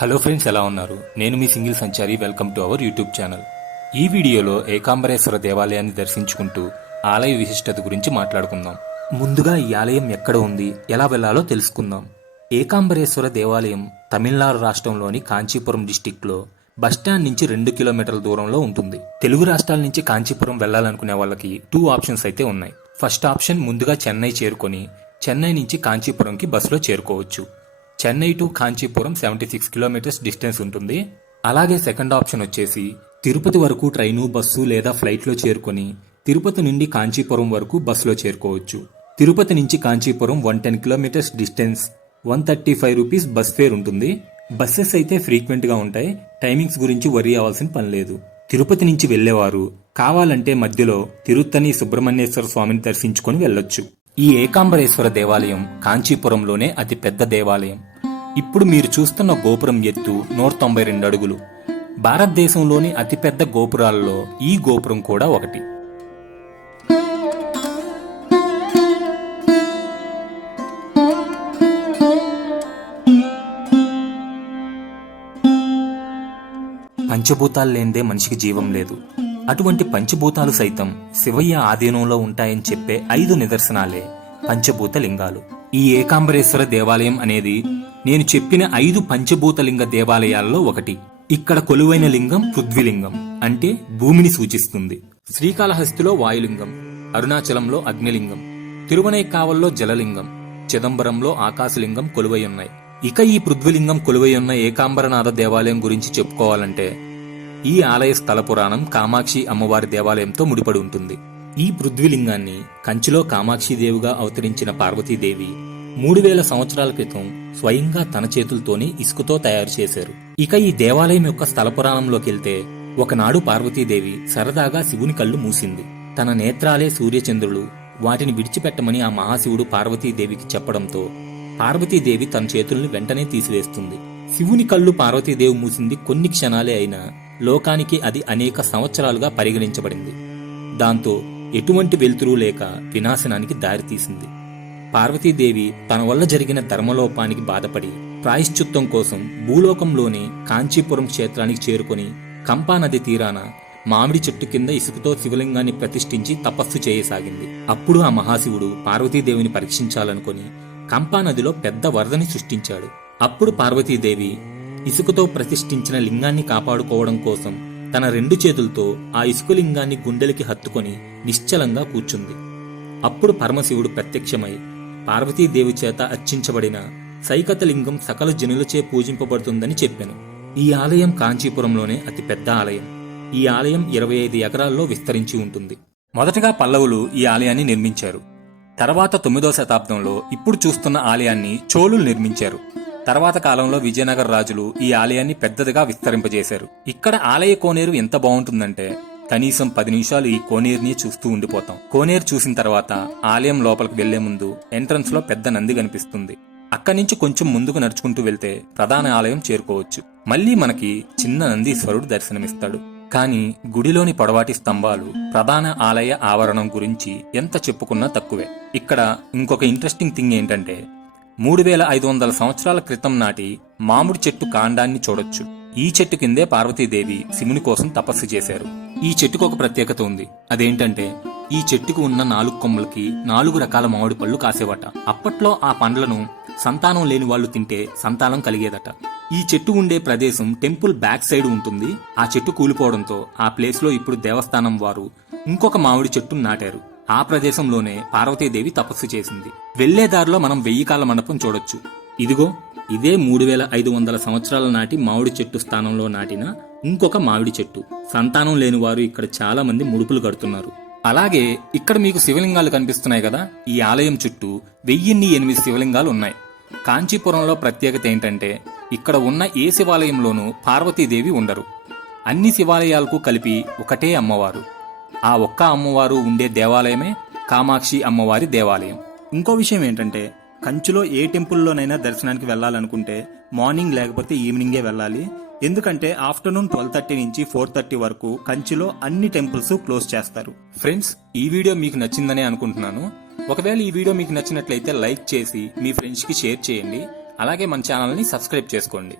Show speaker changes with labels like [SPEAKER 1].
[SPEAKER 1] Hello friends ఎలా ఉన్నారు? నేను మీ single Sanchari welcome to our YouTube channel ఈ వీడియోలో ఏకాంబరేశ్వర దేవాలయాన్ని దర్శించుకుంటూ ఆలయ విశిష్టత గురించి మాట్లాడుకుందాం. ముందుగా ఈ ఆలయం ఎక్కడ ఉంది ఎలా వెళ్ళాలో తెలుసుకుందాం. ఏకాంబరేశ్వర దేవాలయం తమిళనాడు రాష్ట్రంలోని కాంచీపురం డిస్టిక్లో బస్టాండ్ నుంచి రెండు కిలోమీటర్ల దూరంలో ఉంటుంది. తెలుగు రాష్ట్రాల నుంచి కాంచీపురం వెళ్ళాలనుకునే వాళ్ళకి టూ ఆప్షన్స్ అయితే ఉన్నాయి. ఫస్ట్ ఆప్షన్ ముందుగా చెన్నై చేరుకొని చెన్నై నుంచి కాంచీపురంకి బస్సులో చేరుకోవచ్చు. Chennai to Kanchipuram seventy six kilometres distance ఉంటుంది. అలాగే సెకండ్ ఆప్షన్ వచ్చేసి తిరుపతి వరకు ట్రైను బస్సు లేదా ఫ్లైట్లో చేరుకొని తిరుపతి నుండి కాంచీపురం వరకు బస్సులో చేరుకోవచ్చు. తిరుపతి నుంచి Kanchipuram one ten kilometres distance one thirty five rupees bus fare ఉంటుంది. బస్సెస్ అయితే ఫ్రీక్వెంట్గా ఉంటాయి. టైమింగ్స్ గురించి వరి అవ్వాల్సిన పని లేదు. తిరుపతి నుంచి వెళ్ళేవారు కావాలంటే మధ్యలో తిరుత్తని సుబ్రహ్మణ్యేశ్వర స్వామిని దర్శించుకొని వెళ్ళొచ్చు. ఈ ఏకాంబరేశ్వర దేవాలయం కాంచీపురంలోనే అతి పెద్ద దేవాలయం. ఇప్పుడు మీరు చూస్తున్న గోపురం ఎత్తు నూట తొంభై రెండు అడుగులు. భారతదేశంలోని అతిపెద్ద గోపురాల్లో ఈ గోపురం కూడా ఒకటి. పంచభూతాలు లేనిదే మనిషికి జీవం లేదు. అటువంటి పంచభూతాలు సైతం శివయ్య ఆధీనంలో ఉంటాయని చెప్పే ఐదు నిదర్శనాలే పంచభూత లింగాలు. ఈ ఏకాంబరేశ్వర దేవాలయం అనేది నేను చెప్పిన ఐదు పంచభూతలింగ దేవాలయాల్లో ఒకటి. ఇక్కడ కొలువైన లింగం పృథ్వీలింగం అంటే భూమిని సూచిస్తుంది. శ్రీకాళహస్తిలో వాయులింగం అరుణాచలంలో అగ్నిలింగం తిరువనైకావల్లో జలలింగం చిదంబరంలో ఆకాశలింగం కొలువయున్నాయి ఇక ఈ పృథ్వీలింగం కొలువై ఉన్న ఏకాంబరనాథ దేవాలయం గురించి చెప్పుకోవాలంటే ఈ ఆలయ స్థల పురాణం కామాక్షి అమ్మవారి దేవాలయంతో ముడిపడి ఉంటుంది. ఈ పృథ్వీలింగాన్ని కంచిలో కామాక్షిదేవిగా అవతరించిన పార్వతీదేవి మూడు వేల సంవత్సరాల క్రితం స్వయంగా తన చేతులతోనే ఇసుకతో తయారు చేశారు. ఇక ఈ దేవాలయం యొక్క స్థల పురాణంలోకెళ్తే ఒకనాడు పార్వతీదేవి సరదాగా శివుని కళ్ళు మూసింది. తన నేత్రాలే సూర్యచంద్రులు వాటిని విడిచిపెట్టమని ఆ మహాశివుడు పార్వతీదేవికి చెప్పడంతో పార్వతీదేవి తన చేతుల్ని వెంటనే తీసివేస్తుంది. శివుని కళ్ళు పార్వతీదేవి మూసింది కొన్ని క్షణాలే అయినా లోకానికి అది అనేక సంవత్సరాలుగా పరిగణించబడింది. దాంతో ఎటువంటి వెలుతురు లేక వినాశనానికి దారితీసింది. పార్వతీదేవి తన వల్ల జరిగిన ధర్మలోపానికి బాధపడి ప్రాయశ్చిత్తం కోసం భూలోకంలోని కాంచీపురం క్షేత్రానికి చేరుకొని కంపా నది తీరాన మామిడి చెట్టు కింద ఇసుకతో శివలింగాన్ని ప్రతిష్ఠించి తపస్సు చేయసాగింది. అప్పుడు ఆ మహాశివుడు పార్వతీదేవిని పరీక్షించాలనుకుని కంపానదిలో పెద్ద వరదని సృష్టించాడు. అప్పుడు పార్వతీదేవి ఇసుకతో ప్రతిష్ఠించిన లింగాన్ని కాపాడుకోవడం కోసం తన రెండు చేతులతో ఆ ఇసుక లింగాన్ని గుండెలకి హత్తుకొని నిశ్చలంగా కూర్చుంది. అప్పుడు పరమశివుడు ప్రత్యక్షమై పార్వతీదేవి చేత అర్చించబడిన సైకతలింగం సకల జనులచే పూజింపబడుతుందని చెప్పాను. ఈ ఆలయం కాంచీపురంలోనే అతిపెద్ద ఆలయం. ఈ ఆలయం ఇరవై ఐదు ఎకరాల్లో విస్తరించి ఉంటుంది. మొదటగా పల్లవులు ఈ ఆలయాన్ని నిర్మించారు. తర్వాత తొమ్మిదో శతాబ్దంలో ఇప్పుడు చూస్తున్న ఆలయాన్ని చోళులు నిర్మించారు. తర్వాత కాలంలో విజయనగర రాజులు ఈ ఆలయాన్ని పెద్దదిగా విస్తరింపజేశారు. ఇక్కడ ఆలయ కోనేరు ఎంత బాగుంటుందంటే కనీసం పది నిమిషాలు ఈ కోనేరుని చూస్తూ ఉండిపోతాం. కోనేరు చూసిన తర్వాత ఆలయం లోపలికి వెళ్ళే ముందు ఎంట్రన్స్లో పెద్ద నంది కనిపిస్తుంది. అక్కడి నుంచి కొంచెం ముందుకు నడుచుకుంటూ వెళ్తే ప్రధాన ఆలయం చేరుకోవచ్చు. మళ్ళీ మనకి చిన్న నందీశ్వరుడు దర్శనమిస్తాడు. కానీ గుడిలోని పొడవాటి స్తంభాలు ప్రధాన ఆలయ ఆవరణం గురించి ఎంత చెప్పుకున్నా తక్కువే. ఇక్కడ ఇంకొక ఇంట్రెస్టింగ్ థింగ్ ఏంటంటే మూడు వేల ఐదు వందల సంవత్సరాల క్రితం నాటి మామిడి చెట్టు కాండాన్ని చూడొచ్చు. ఈ చెట్టు కిందే పార్వతీదేవి శివుని కోసం తపస్సు చేశారు. ఈ చెట్టుకు ఒక ప్రత్యేకత ఉంది. అదేంటంటే ఈ చెట్టుకు ఉన్న నాలుగు కొమ్మలకి నాలుగు రకాల మామిడి పళ్ళు కాసేవట. అప్పట్లో ఆ పండ్లను సంతానం లేని వాళ్ళు తింటే సంతానం కలిగేదట. ఈ చెట్టు ఉండే ప్రదేశం టెంపుల్ బ్యాక్ సైడ్ ఉంటుంది. ఆ చెట్టు కూలిపోవడంతో ఆ ప్లేస్లో ఇప్పుడు దేవస్థానం వారు ఇంకొక మామిడి చెట్టును నాటారు. ఆ ప్రదేశంలోనే పార్వతీదేవి తపస్సు చేసింది. వెళ్ళే దారిలో మనం వెయ్యి కాల మండపం చూడొచ్చు. ఇదిగో ఇదే మూడు వేల ఐదు వందల సంవత్సరాల నాటి మామిడి చెట్టు స్థానంలో నాటిన ఇంకొక మామిడి చెట్టు. సంతానం లేని వారు ఇక్కడ చాలా మంది ముడుపులు కడుతున్నారు. అలాగే ఇక్కడ మీకు శివలింగాలు కనిపిస్తున్నాయి కదా? ఈ ఆలయం చుట్టూ వెయ్యిన్ని ఎనిమిది శివలింగాలు ఉన్నాయి కాంచీపురంలో ప్రత్యేకత ఏంటంటే ఇక్కడ ఉన్న ఏ శివాలయంలోనూ పార్వతీదేవి ఉండరు. అన్ని శివాలయాలకు కలిపి ఒకటే అమ్మవారు. ఆ ఒక్క అమ్మవారు ఉండే దేవాలయమే కామాక్షి అమ్మవారి దేవాలయం. ఇంకో విషయం ఏంటంటే కంచిలో ఏ టెంపుల్లోనైనా దర్శనానికి వెళ్ళాలనుకుంటే మార్నింగ్ లేకపోతే ఈవినింగే వెళ్ళాలి. ఎందుకంటే ఆఫ్టర్నూన్ ట్వెల్వ్ థర్టీ నుంచి ఫోర్ థర్టీ వరకు కంచిలో అన్ని టెంపుల్స్ క్లోజ్ చేస్తారు. ఫ్రెండ్స్ ఈ వీడియో మీకు నచ్చిందనే అనుకుంటున్నాను. ఒకవేళ ఈ వీడియో మీకు నచ్చినట్లయితే లైక్ చేసి మీ ఫ్రెండ్స్కి షేర్ చేయండి. అలాగే మన ఛానల్ని సబ్స్క్రైబ్ చేసుకోండి.